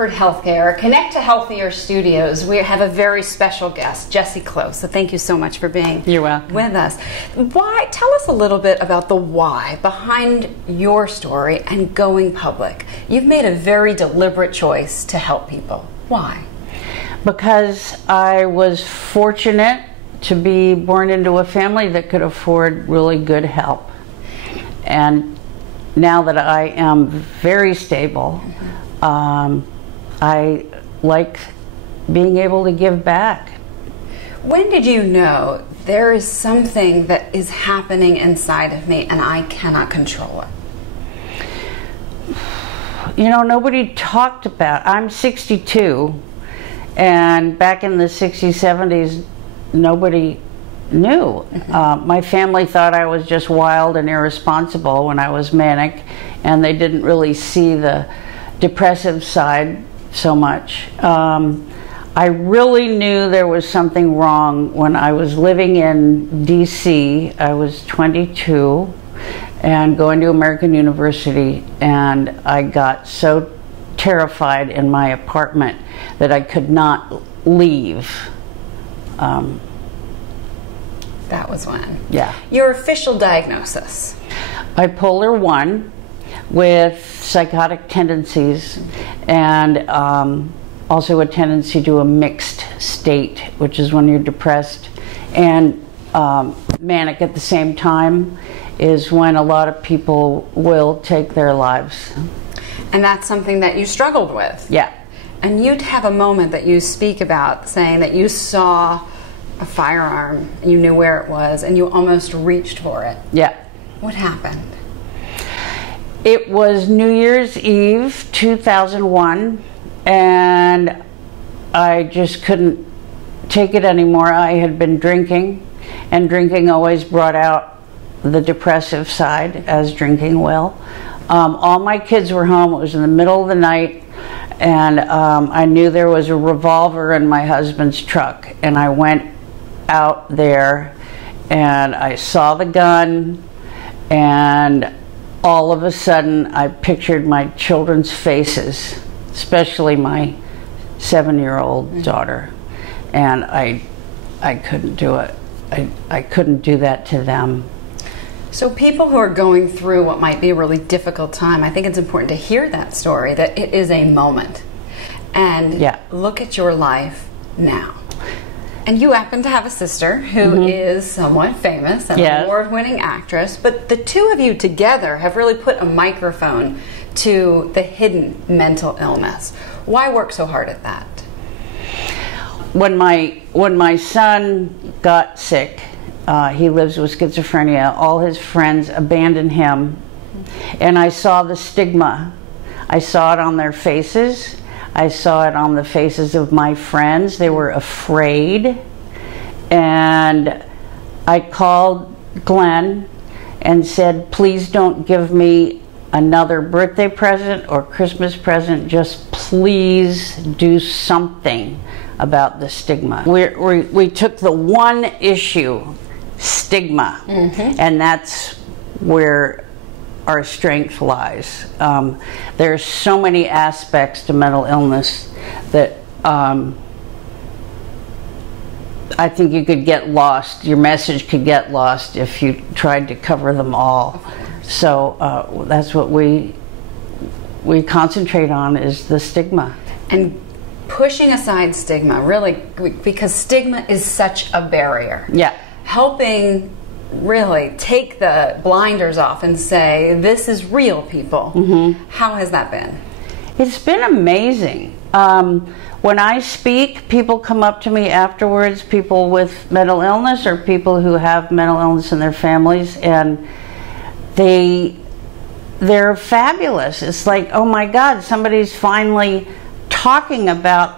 Hartford Healthcare, Connect to Healthier Studios, we have a very special guest, Jessie Close. So thank you so much for being You're welcome. with us. Why? Tell us a little bit about the why behind your story and going public. You've made a very deliberate choice to help people. Why? Because I was fortunate to be born into a family that could afford really good help. And now that I am very stable, I like being able to give back. When did you know there is something that is happening inside of me and I cannot control it? You know, nobody talked about, I'm 62, and back in the 60s, 70s, nobody knew. My family thought I was just wild and irresponsible when I was manic, and they didn't really see the depressive side so much. I really knew there was something wrong when I was living in DC. I was 22 and going to American University, and I got so terrified in my apartment that I could not leave. That was when? Yeah. Your official diagnosis? Bipolar 1 with psychotic tendencies, and also a tendency to a mixed state, which is when you're depressed and manic at the same time, is when a lot of people will take their lives. And that's something that you struggled with? Yeah. And you'd have a moment that you speak about saying that you saw a firearm, you knew where it was, and you almost reached for it. Yeah. What happened? It was New Year's Eve, 2001, and I just couldn't take it anymore. I had been drinking, and drinking always brought out the depressive side, as drinking will. All my kids were home. It was in the middle of the night, and I knew there was a revolver in my husband's truck, and I went out there and I saw the gun, and all of a sudden I pictured my children's faces, especially my 7-year-old daughter, and I couldn't do it. I couldn't do that to them. So people who are going through what might be a really difficult time, I think it's important to hear that story, that it is a moment. And look at your life now. And you happen to have a sister who is somewhat famous, an award-winning actress, but the two of you together have really put a microphone to the hidden mental illness. Why work so hard at that? When my son got sick, he lives with schizophrenia, all his friends abandoned him, and I saw the stigma. I saw it on their faces. I saw it on the faces of my friends. They were afraid. And I called Glenn and said, please don't give me another birthday present or Christmas present. Just please do something about the stigma. We took the one issue, stigma, and that's where our strength lies. There's so many aspects to mental illness that I think you could get lost. Your message could get lost if you tried to cover them all. So that's what we concentrate on, is the stigma. And pushing aside stigma, really, because stigma is such a barrier. Yeah. Helping really take the blinders off and say, this is real, people. How has that been? It's been amazing. When I speak, people come up to me afterwards, people with mental illness or people who have mental illness in their families, and they're fabulous. It's like, oh my God, somebody's finally talking about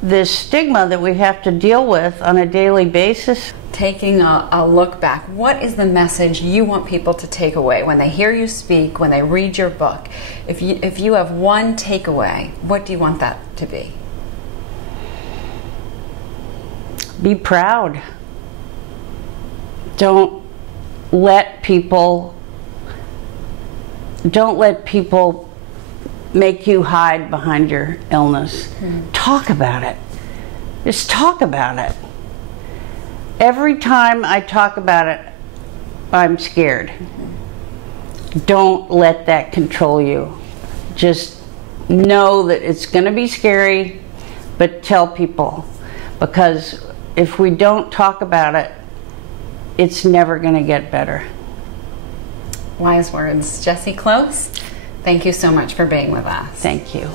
this stigma that we have to deal with on a daily basis. Taking a look back, what is the message you want people to take away when they hear you speak, when they read your book? If you have one takeaway, what do you want that to be? Be proud. Don't let people make you hide behind your illness. Talk about it. Just talk about it. Every time I talk about it, I'm scared. Don't let that control you. Just know that it's going to be scary, but tell people. Because if we don't talk about it, it's never going to get better. Wise words. Jessie Close, thank you so much for being with us. Thank you.